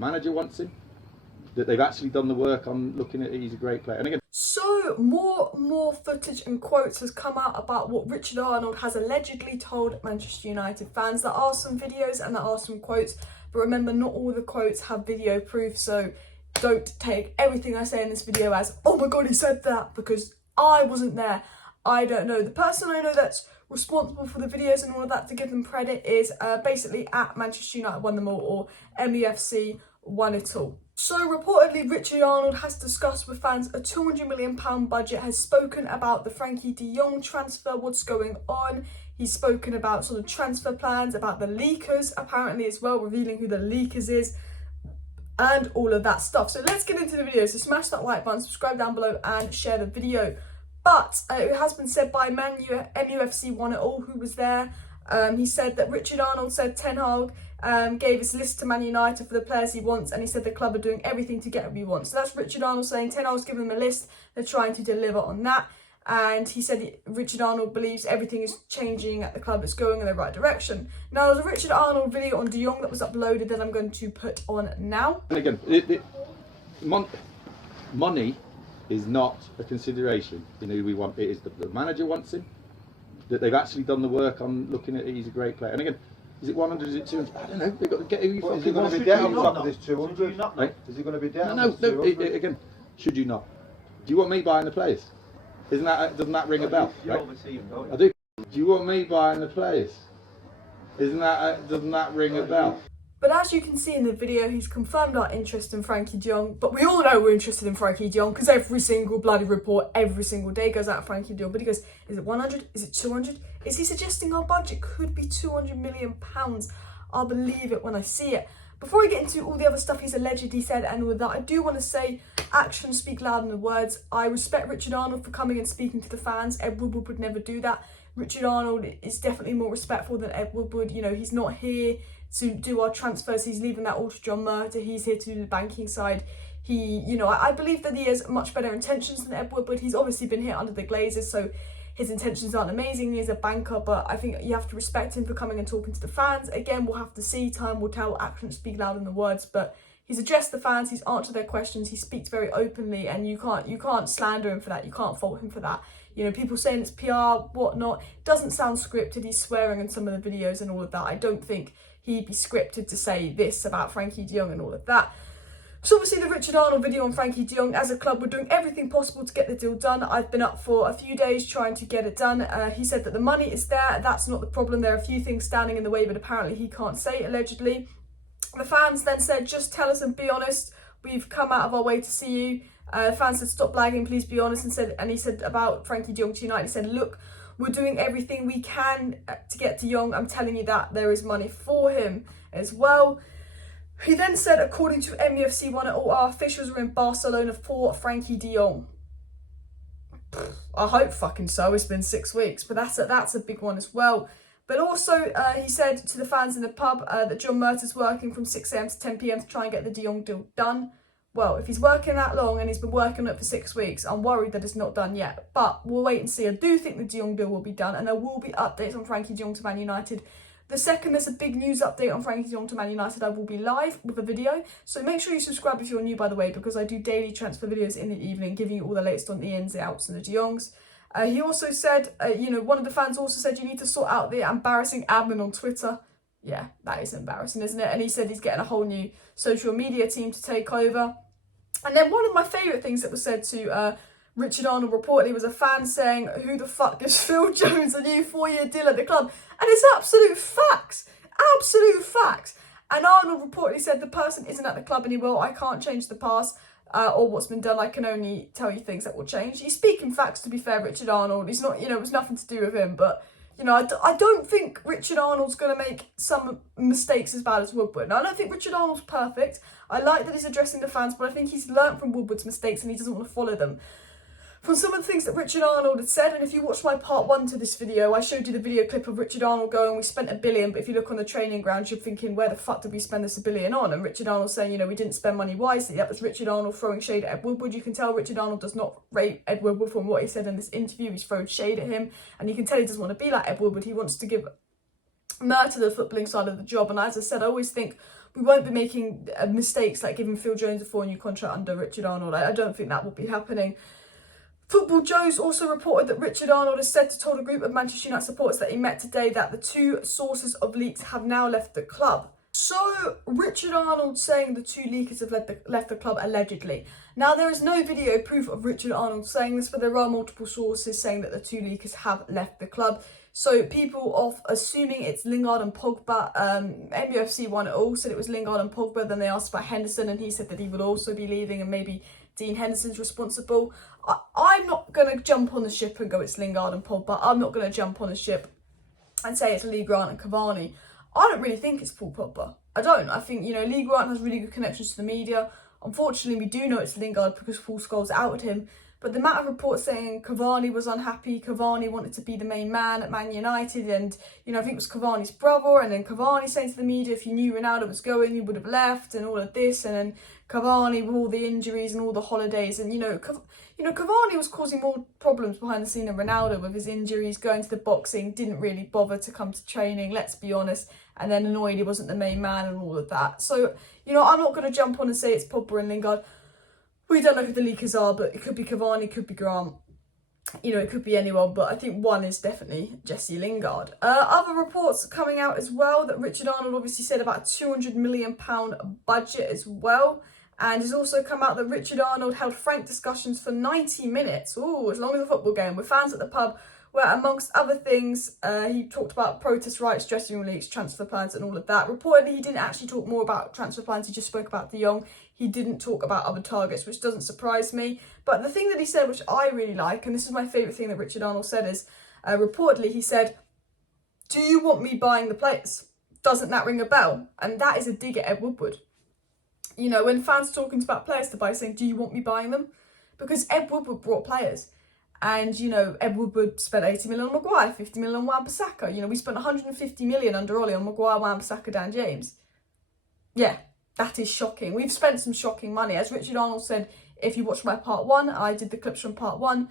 manager wants him, that they've actually done the work on looking at it. He's a great player. And again, so more footage and quotes has come out about what Richard Arnold has allegedly told Manchester United fans. There are some videos and there are some quotes, but remember, not all the quotes have video proof, so don't take everything I say in this video as, oh my god, he said that, because I wasn't there. I don't know. The person I know that's responsible for the videos and all of that, to give them credit, is basically at Manchester United won them all, or MUFC won it all. So reportedly, Richard Arnold has discussed with fans a £200 million budget, has spoken about the Frenkie de Jong transfer, what's going on. He's spoken about sort of transfer plans, about the leakers apparently as well, revealing who the leakers is, and all of that stuff. So let's get into the video. So smash that like button, subscribe down below and share the video. But it has been said by MUFC won it all, who was there. He said that Richard Arnold said Ten Hag gave his list to Man United for the players he wants, and he said the club are doing everything to get what he wants. So that's Richard Arnold saying Ten Hag's given them a list, they're trying to deliver on that. And he said Richard Arnold believes everything is changing at the club, it's going in the right direction. Now, there's a Richard Arnold video on De Jong that was uploaded that I'm going to put on now. And again, money is not a consideration. You know, we want it is the manager wants him, that they've actually done the work on looking at it. He's a great player. And again, is it 100? Is it 200? I don't know. They've got to get who you. Is he going to be dead on top of this 200? Right? Is he going to be dead? No. Again, should you not? Do you want me buying the players? Doesn't that ring a bell? Right? I do. Do you want me buying the players? Doesn't that ring a bell? But as you can see in the video, he's confirmed our interest in Frenkie de Jong. But we all know we're interested in Frenkie de Jong because every single bloody report every single day goes out of Frenkie de Jong. But he goes, is it 100? Is it 200? Is he suggesting our budget could be £200 million? I'll believe it when I see it. Before I get into all the other stuff he's allegedly said and all of that, I do want to say actions speak louder than words. I respect Richard Arnold for coming and speaking to the fans. Ed Woodward would never do that. Richard Arnold is definitely more respectful than Ed Woodward. You know, he's not here to do our transfers. He's leaving that all to John Murtagh. He's here to do the banking side. I believe that he has much better intentions than Ed Woodward. He's obviously been here under the Glazers, so his intentions aren't amazing. He's a banker, but I think you have to respect him for coming and talking to the fans. Again, we'll have to see. Time will tell. Actions speak louder than words. But he's addressed the fans. He's answered their questions. He speaks very openly, and you can't slander him for that. You can't fault him for that. You know, people saying it's PR, whatnot. It doesn't sound scripted. He's swearing in some of the videos and all of that. I don't think he'd be scripted to say this about Frenkie de Jong and all of that. So obviously the Richard Arnold video on Frenkie de Jong, as a club, we're doing everything possible to get the deal done. I've been up for a few days trying to get it done. He said that the money is there. That's not the problem. There are a few things standing in the way, but apparently he can't say, allegedly. The fans then said, just tell us and be honest. We've come out of our way to see you. The fans said, stop blagging, please be honest. And he said about Frenkie de Jong to United, he said, look, we're doing everything we can to get De Jong. I'm telling you that there is money for him as well. He then said, according to MUFC One, all our officials are in Barcelona for Frenkie de Jong. I hope fucking so. It's been 6 weeks, but that's a big one as well. But also, he said to the fans in the pub that John Murtagh's working from 6 AM to 10 PM to try and get the De Jong deal done. Well, if he's working that long and he's been working on it for 6 weeks, I'm worried that it's not done yet. But we'll wait and see. I do think the De Jong deal will be done, and there will be updates on Frenkie de Jong to Man United. The second there's a big news update on Frenkie de Jong to Man United, I will be live with a video. So make sure you subscribe if you're new, by the way, because I do daily transfer videos in the evening, giving you all the latest on the ins, the outs, and the De Jongs. He also said, one of the fans also said you need to sort out the embarrassing admin on Twitter. Yeah, that is embarrassing, isn't it? And he said he's getting a whole new social media team to take over. And then one of my favourite things that was said to Richard Arnold reportedly was a fan saying, who the fuck gives Phil Jones a new 4-year deal at the club? And it's absolute facts. Absolute facts. And Arnold reportedly said the person isn't at the club anymore. I can't change the past or what's been done. I can only tell you things that will change. He's speaking facts, to be fair, Richard Arnold. He's not, it was nothing to do with him. But, I don't think Richard Arnold's going to make some mistakes as bad as Woodward. Now, I don't think Richard Arnold's perfect. I like that he's addressing the fans, but I think he's learnt from Woodward's mistakes and he doesn't want to follow them. From some of the things that Richard Arnold had said, and if you watch my part 1 to this video, I showed you the video clip of Richard Arnold going, we spent $1 billion, but if you look on the training ground, you're thinking, where the fuck did we spend this $1 billion on? And Richard Arnold saying, we didn't spend money wisely. That was Richard Arnold throwing shade at Ed Woodward. You can tell Richard Arnold does not rate Ed Woodward from what he said in this interview. He's throwing shade at him, and you can tell he doesn't want to be like Ed Woodward. He wants to give Murtagh the footballing side of the job. And as I said, I always think we won't be making mistakes like giving Phil Jones a 4-year contract under Richard Arnold. I don't think that will be happening. Football Joe's also reported that Richard Arnold has said to told a group of Manchester United supporters that he met today that the 2 sources of leaks have now left the club. So, Richard Arnold saying the 2 leakers have left the club allegedly. Now, there is no video proof of Richard Arnold saying this, but there are multiple sources saying that the 2 leakers have left the club. So, people off assuming it's Lingard and Pogba. MUFC won it all, said it was Lingard and Pogba. Then they asked about Henderson, and he said that he would also be leaving, and maybe Dean Henderson's responsible. I'm not going to jump on the ship and go it's Lingard and Pogba. I'm not going to jump on the ship and say it's Lee Grant and Cavani. I don't really think it's Paul Pogba. I don't. I think, you know, Lee Grant has really good connections to the media. Unfortunately, we do know it's Lingard because Paul Scholes outed him. But the amount of reports saying Cavani was unhappy, Cavani wanted to be the main man at Man United, and, you know, I think it was Cavani's brother, and then Cavani saying to the media if he knew Ronaldo was going, he would have left, and all of this, and then Cavani with all the injuries and all the holidays, and, you know, Cavani was causing more problems behind the scene than Ronaldo with his injuries, going to the boxing, didn't really bother to come to training, let's be honest, and then annoyed he wasn't the main man and all of that. So, you know, I'm not going to jump on and say it's Pogba and Lingard. We don't know who the leakers are, but it could be Cavani, it could be Grant. You know, it could be anyone, but I think one is definitely Jesse Lingard. Other reports coming out as well that Richard Arnold obviously said about a £200 million budget as well. And has also come out that Richard Arnold held frank discussions for 90 minutes, ooh, as long as a football game, with fans at the pub, where amongst other things, he talked about protest rights, dressing room leaks, transfer plans and all of that. Reportedly, he didn't actually talk more about transfer plans, he just spoke about De Jong. He didn't talk about other targets, which doesn't surprise me. But the thing that he said, which I really like, and this is my favourite thing that Richard Arnold said, is reportedly he said, "Do you want me buying the players? Doesn't that ring a bell?" And that is a dig at Ed Woodward. You know, when fans talking about players to buy, saying, "Do you want me buying them?" Because Ed Woodward brought players. And, you know, Ed Woodward spent 80 million on Maguire, 50 million on Wan-Bissaka. You know, we spent 150 million under Ollie on Maguire, Wan-Bissaka, Dan James. Yeah, that is shocking. We've spent some shocking money. As Richard Arnold said, if you watch my part 1, I did the clips from part 1,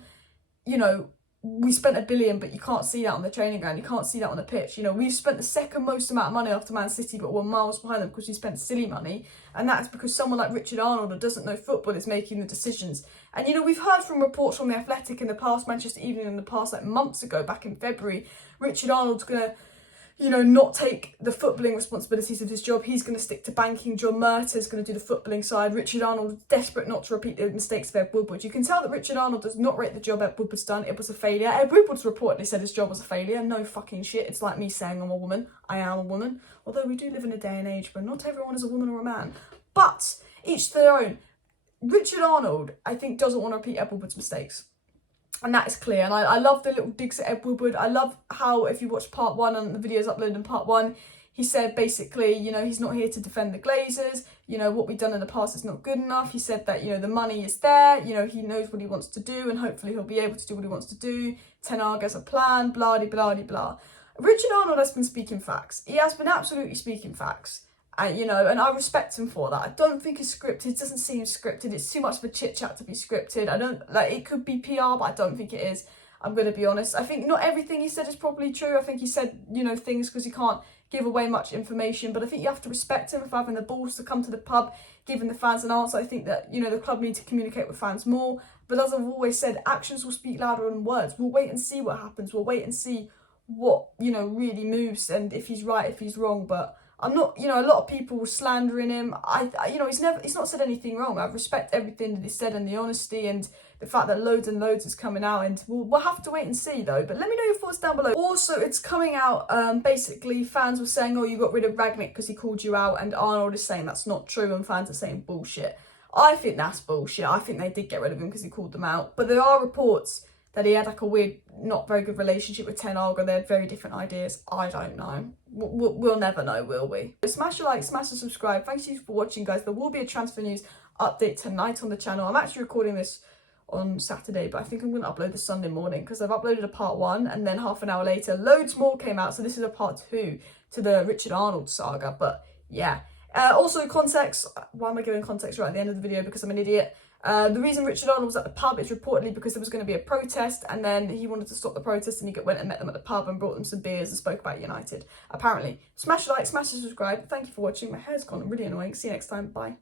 you know, we spent $1 billion, but you can't see that on the training ground. You can't see that on the pitch. You know, we've spent the second most amount of money after Man City, but we're miles behind them because we spent silly money. And that's because someone like Richard Arnold, who doesn't know football, is making the decisions. And, you know, we've heard from reports from The Athletic in the past, Manchester Evening in the past, like months ago, back in February, Richard Arnold's going to, you know, not take the footballing responsibilities of his job. He's going to stick to banking. John Murtaugh's going to do the footballing side. Richard Arnold is desperate not to repeat the mistakes of Ed Woodward. You can tell that Richard Arnold does not rate the job Ed Woodward's done. It was a failure. Ed Woodward's reportedly said his job was a failure. No fucking shit. It's like me saying I'm a woman. I am a woman. Although we do live in a day and age where not everyone is a woman or a man. But each to their own. Richard Arnold, I think, doesn't want to repeat Ed Woodward's mistakes. And that is clear. And I love the little digs at Ed Woodward. I love how, if you watch part 1 and the videos uploaded in part 1, he said basically, you know, he's not here to defend the Glazers. You know, what we've done in the past is not good enough. He said that, you know, the money is there. You know, he knows what he wants to do and hopefully he'll be able to do what he wants to do. Ten Hag has a plan, blah-de-blah-de-blah. Richard Arnold has been speaking facts. He has been absolutely speaking facts. And, you know, and I respect him for that. I don't think it's scripted. It doesn't seem scripted. It's too much of a chit-chat to be scripted. I don't, like, it could be PR, but I don't think it is. I'm going to be honest. I think not everything he said is probably true. I think he said, you know, things because he can't give away much information. But I think you have to respect him for having the balls to come to the pub, giving the fans an answer. I think that, you know, the club need to communicate with fans more. But as I've always said, actions will speak louder than words. We'll wait and see what happens. We'll wait and see what, you know, really moves and if he's right, if he's wrong. But I'm not, you know, a lot of people were slandering him. You know, he's not said anything wrong. I respect everything that he said and the honesty and the fact that loads and loads is coming out, and we'll have to wait and see though. But let me know your thoughts down below. Also, it's coming out, basically fans were saying, oh, you got rid of Rangnick because he called you out, and Arnold is saying that's not true, and fans are saying bullshit. I think that's bullshit. I think they did get rid of him because he called them out. But there are reports that he had like a weird, not very good relationship with Ten Hag, or they had very different ideas. I don't know. We'll never know, will we? Smash a like, smash a subscribe. Thank you for watching, guys. There will be a transfer news update tonight on the channel. I'm actually recording this on Saturday, but I think I'm going to upload this Sunday morning because I've uploaded a part 1 and then half an hour later loads more came out. So this is a part 2 to the Richard Arnold saga. But yeah, Also, context. Why am I giving context right at the end of the video? Because I'm an idiot. The reason Richard Arnold was at the pub is reportedly because there was going to be a protest, and then he wanted to stop the protest, and he went and met them at the pub and brought them some beers and spoke about United. Apparently. Smash a like, smash a subscribe. Thank you for watching. My hair's gone really annoying. See you next time. Bye.